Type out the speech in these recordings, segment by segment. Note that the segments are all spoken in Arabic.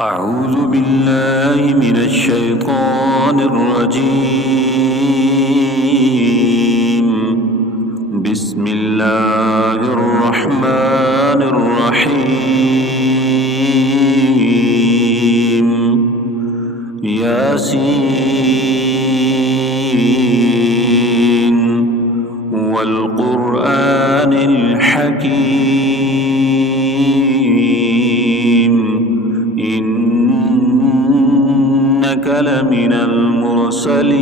أعوذ بالله من الشيطان الرجيم. بسم الله الرحمن الرحيم. ياسين والقرآن الحكيم إنك لمن المرسلين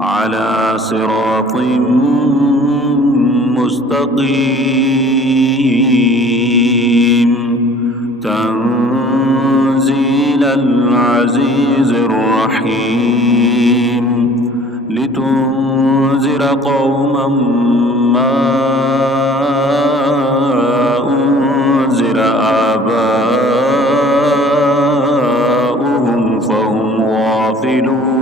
على صراط مستقيم تنزيل العزيز الرحيم لتنذر قوما ما أنذر آباؤهم فهم غافلون.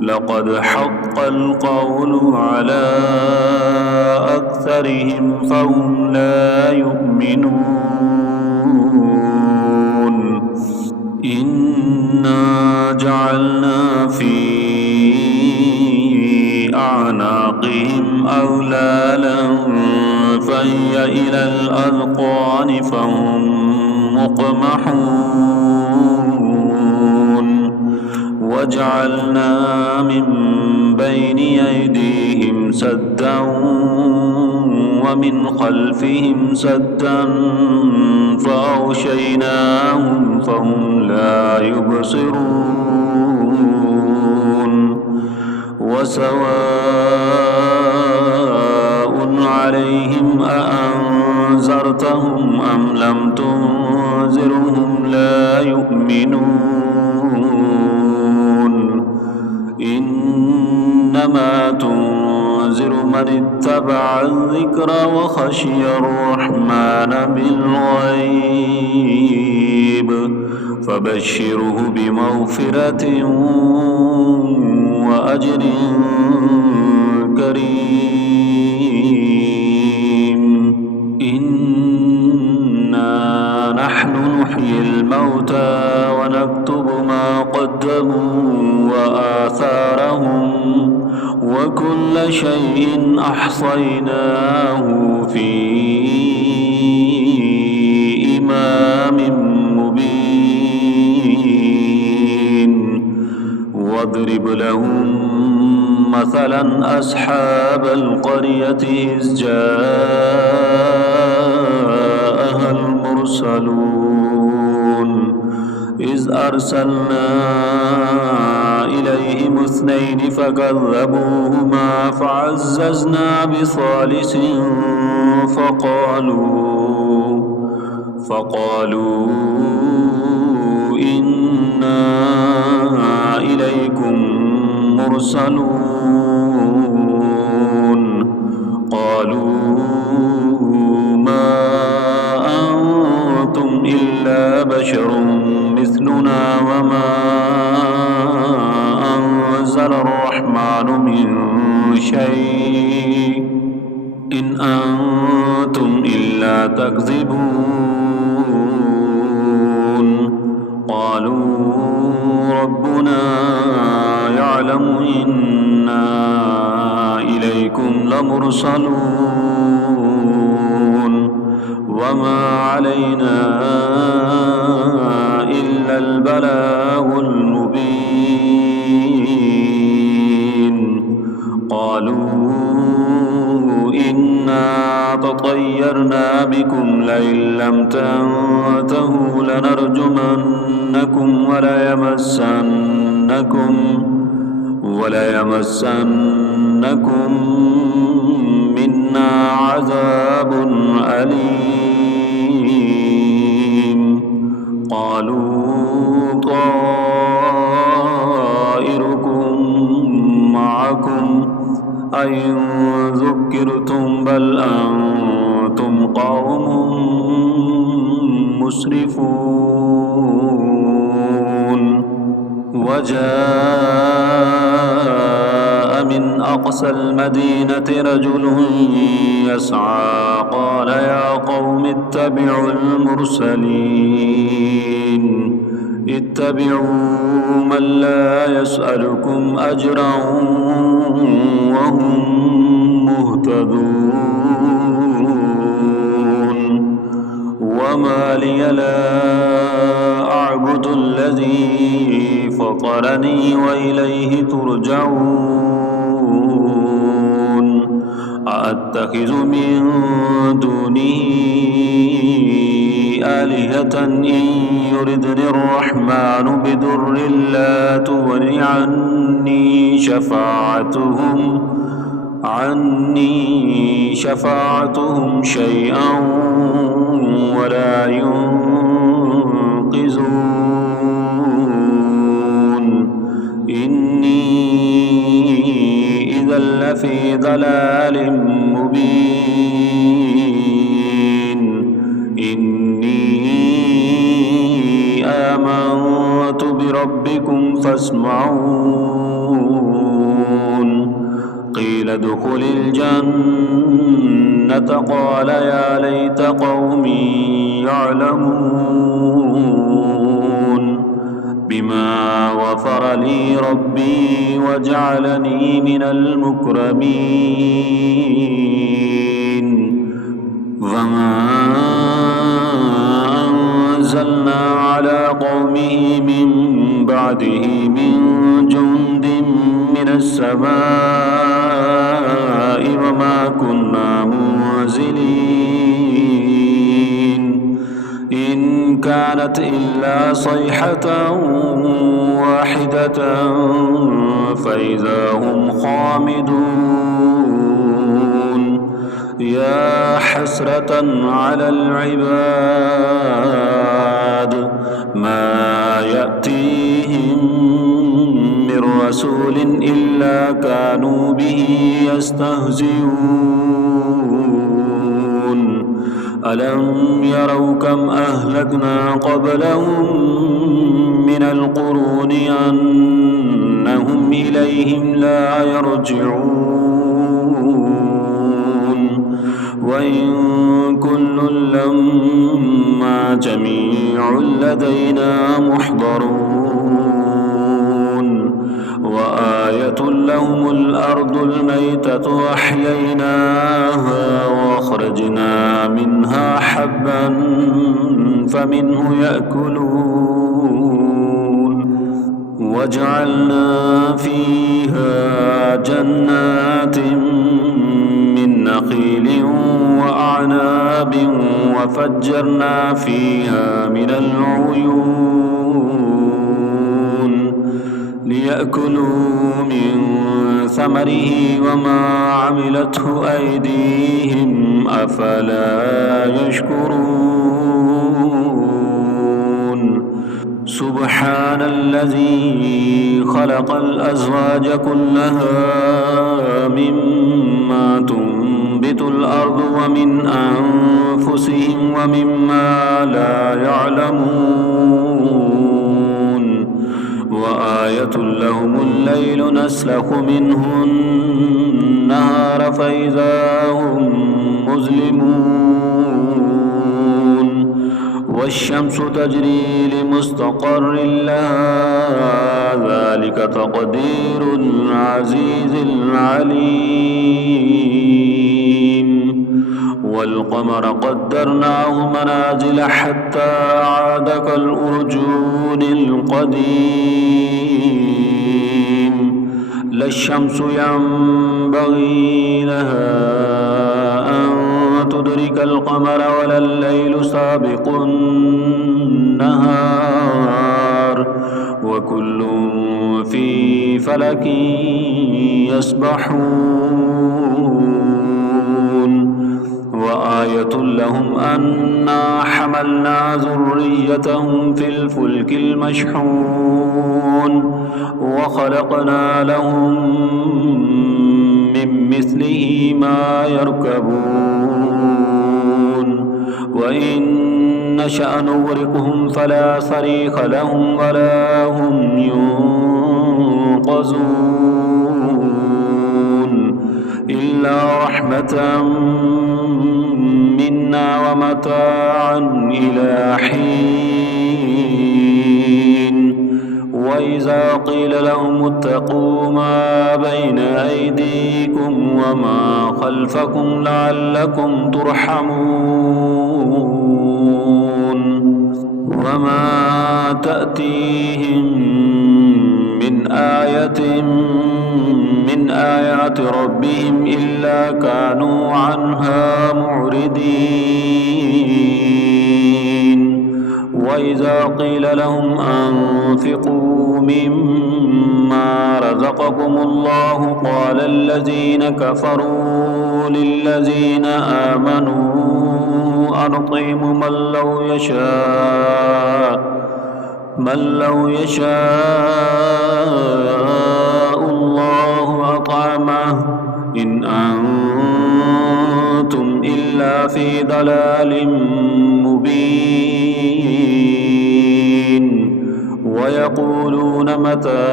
لقد حق القول على أكثرهم فهم لا يؤمنون. إنا جعلنا في أعناقهم أغلالا فهي إلى الأذقان فهم مقمحون. وجعلنا من بين أيديهم سدا ومن خلفهم سدا فأغشيناهم فهم لا يبصرون. وسواء عليهم أأنذرتهم أم لم تنذرهم لا يؤمنون. إنما تنذر من اتبع الذكر وخشي الرحمن بالغيب فبشره بمغفرة وأجر كريم. إنا نحن نحيي الموتى ونكتب ما قدموا وآثارهم وكل شيء أحصيناه في إمام مبين. واضرب لهم مثلا أصحاب القرية إذ جاءها المرسلون إذ أرسلنا إليهم اثنين فكذبوهما فعززنا بثالث فقالوا إنا إليكم مرسلون. قالوا ما أنتم إلا بشر مثلنا وما أنزل الرحمن من شيء إن أنتم إلا تكذبون. قالوا ربنا يعلم إنا إليكم لمرسلون وما علينا إلا البلاغ المبين. قالوا إنا تطيرنا بكم لئن لم تنتهوا لنرجمنكم وليمسنكم منا عذاب أليم. قالوا طائركم معكم أئن ذكرتم بل أنتم قوم مسرفون. وجاء من أقصى المدينة رجل يسعى قال واتبعوا المرسلين اتبعوا من لا يسألكم أجرا وهم مهتدون وما لي لا أعبد الذي فطرني وإليه ترجعون أأتخذ من دونه آلهة إن يردني الرحمن بضر لا تغن عني شفاعتهم شيئا ولا ينقذون إني إذا لفي ضلال مبين إني آمنت بربكم فاسمعون قيل ادخل الجنة قال يا ليت قومي يعلمون بما غفر لي ربي وجعلني من المكرمين فما أنزلنا على قومه من بعده من جند من السماء وما كنا منزلين إن كانت إلا صيحة واحدة فإذا هم خامدون يا حسرة على العباد ما يأتيهم من رسول إلا كانوا به يستهزئون ألم يروا كم أهلكنا قبلهم من القرون أنهم إليهم لا يرجعون وإن كل لما جميع لدينا محضرون وآية لهم الأرض الميتة أحييناها وأخرجنا منها حبا فمنه يأكلون وجعلنا فيها جنات من نخيل وأعناب وفجرنا فيها من العيون ليأكلوا من ثمره وما عملته أيديهم أفلا يشكرون سبحان الذي خلق الأزواج كلها مما تنبت الأرض ومن أنفسهم ومما لا يعلمون وآية لهم الليل نسلخ منه النهار فإذا هم مظلمون والشمس تجري لمستقر لها ذلك تقدير العزيز العليم والقمر قدرناه منازل حتى عاد كالأرجون القديم لا الشمس ينبغي لها أن تدرك القمر ولا الليل سابق النهار وكل في فلك يسبحون وآية لهم أنا حملنا ذريتهم في الفلك المشحون وخلقنا لهم من مثله ما يركبون وإن نشأ نغرقهم فلا صريخ لهم ولا هم ينقذون إلا رحمة منا ومتاعا إلى حين. وإذا قيل لهم اتقوا ما بين أيديكم وما خلفكم لعلكم ترحمون. وما تأتيهم من آية من آيات ربهم إلا كانوا عنها معرضين. وإذا قيل لهم أنفقوا مما رزقكم الله قال الذين كفروا للذين آمنوا أنطعم من لو يشاء الله أطعمه إن أنتم إلا في ضلال مبين. ويقولون متى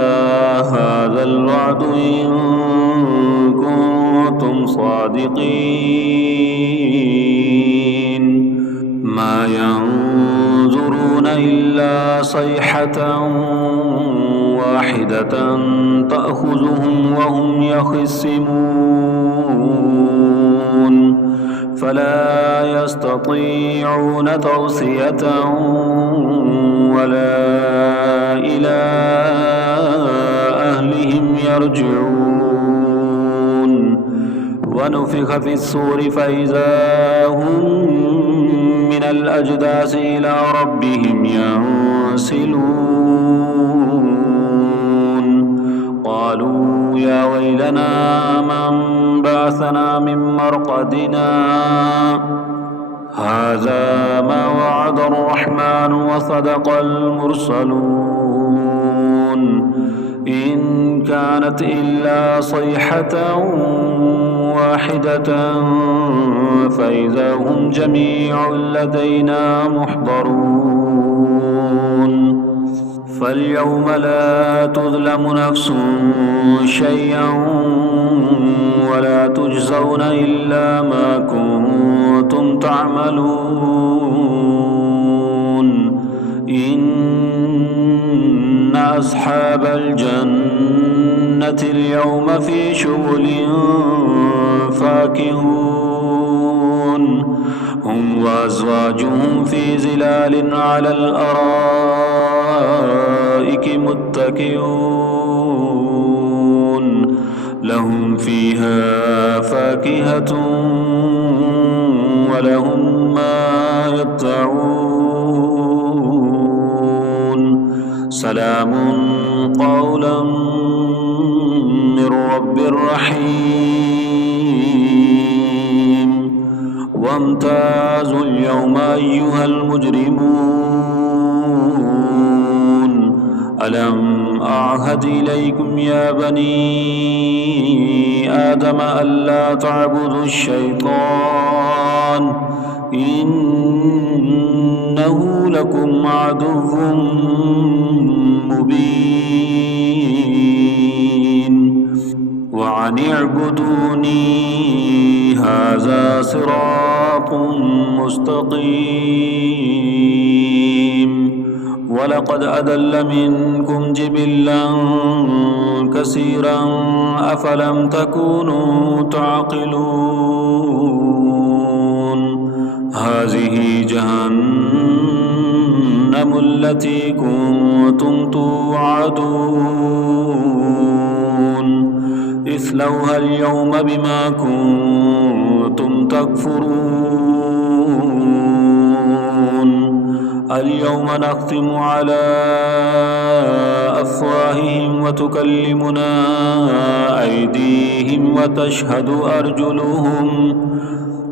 هذا الوعد إن كنتم صادقين. ما ينظرون إلا صيحة واحدة تأخذهم وهم يخصمون فلا يستطيعون توصية ولا إلى أهلهم يرجعون. ونفخ في الصور فإذا هم من الأجداث إلى ربهم ينسلون. قالوا يا ويلنا من بعثنا من مرقدنا هذا ما وعد الرحمن وصدق المرسلون. إن كانت إلا صيحة واحدة فإذا هم جميع لدينا محضرون. فاليوم لا تظلم نفس شيئا ولا تجزون إلا ما كنتم تعملون. إن أصحاب الجنة اليوم في شغل فاكهون هم وأزواجهم في ظلال على الأرائك متكئون لهم فيها فاكهة ولهم ما يدعون. سلام قولا من رب رحيم. وامتازوا اليوم أيها المجرمون ألم أعهد إليكم يا بني آدم ألا تعبدوا الشيطان إنه لكم عدو مبين. وأن اعبدوني هذا صراط مستقيم. ولقد أضل منكم جبلا كثيرا أفلم تكونوا تعقلون. هذه جهنم التي كنتم توعدون اصلوها اليوم بما كنتم تكفرون. اليوم نختم على أفواههم وتكلمنا أيديهم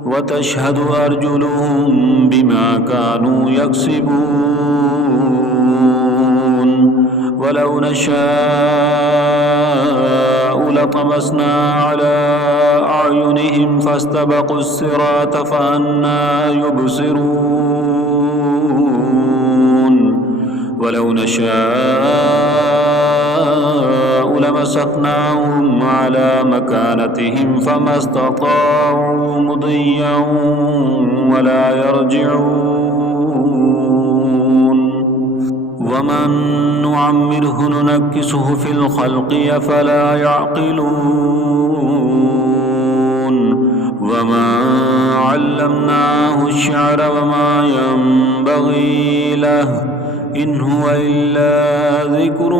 وتشهد أرجلهم بما كانوا يكسبون. ولو نشاء لطمسنا على أعينهم فاستبقوا الصراط فأنى يبصرون. ولو نشاء ولمسخناهم على مكانتهم فما استطاعوا مضيا ولا يرجعون ومن نعمره ننكسه في الخلق أفلا يعقلون وما علمناه الشعر وما ينبغي له إن هو إلا ذكر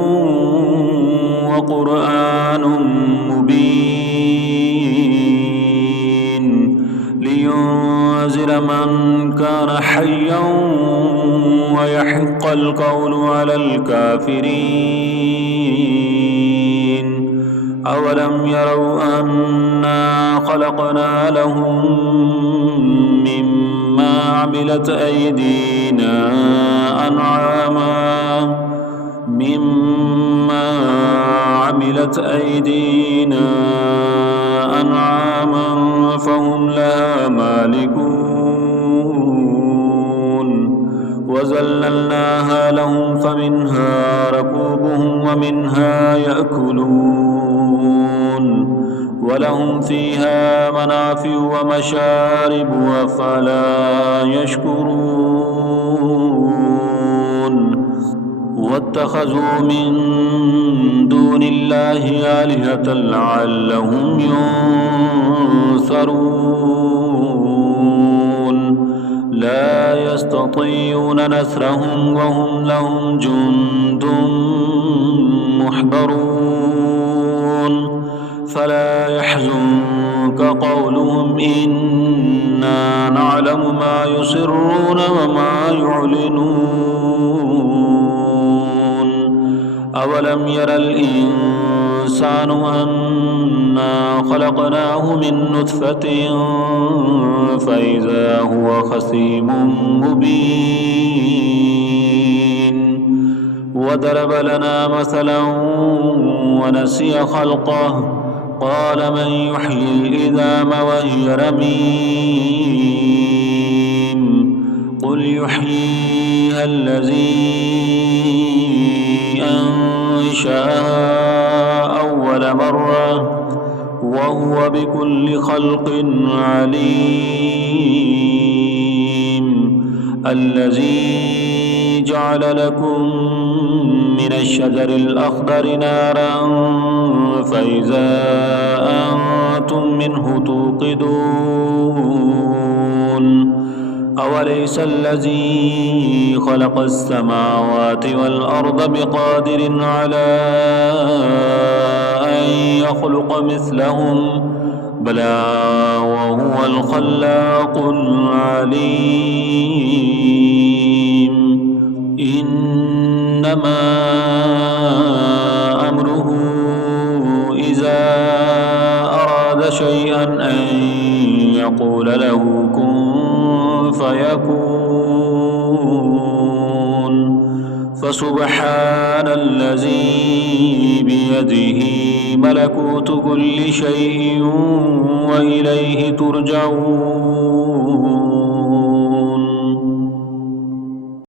وقرآن مبين لينذر من كان حيا ويحق القول على الكافرين أولم يروا أنا خلقنا لهم مما عملت أيدينا أنعاما فهم لها مالكون وذللناها لهم فمنها ركوبهم ومنها يأكلون ولهم فيها منافع ومشارب أفلا يشكرون واتخذوا من دون الله آلهة لعلهم ينصرون لا يستطيعون نصرهم وهم لهم جند محضرون فلا يحزنك قولهم إنا نعلم ما يسرون وما يعلنون أولم ير الإنسان أنا خلقناه من نطفة فإذا هو خصيم مبين وضرب لنا مثلا ونسي خلقه قال من يحيي العظام وهي رميم قل يحييها الذي أنشأها أول مرة وهو بكل خلق عليم الذي جعل لكم من الشجر الأخضر نارا فإذا أنتم منه توقدون أوليس الذي خلق السماوات والأرض بقادر على أن يخلق مثلهم بلى وهو الخلاق العليم إنما أمره إذا أراد شيئا أن يقول له كن فيكون فسبحان الذي بيده ملكوت كل شيء وإليه ترجعون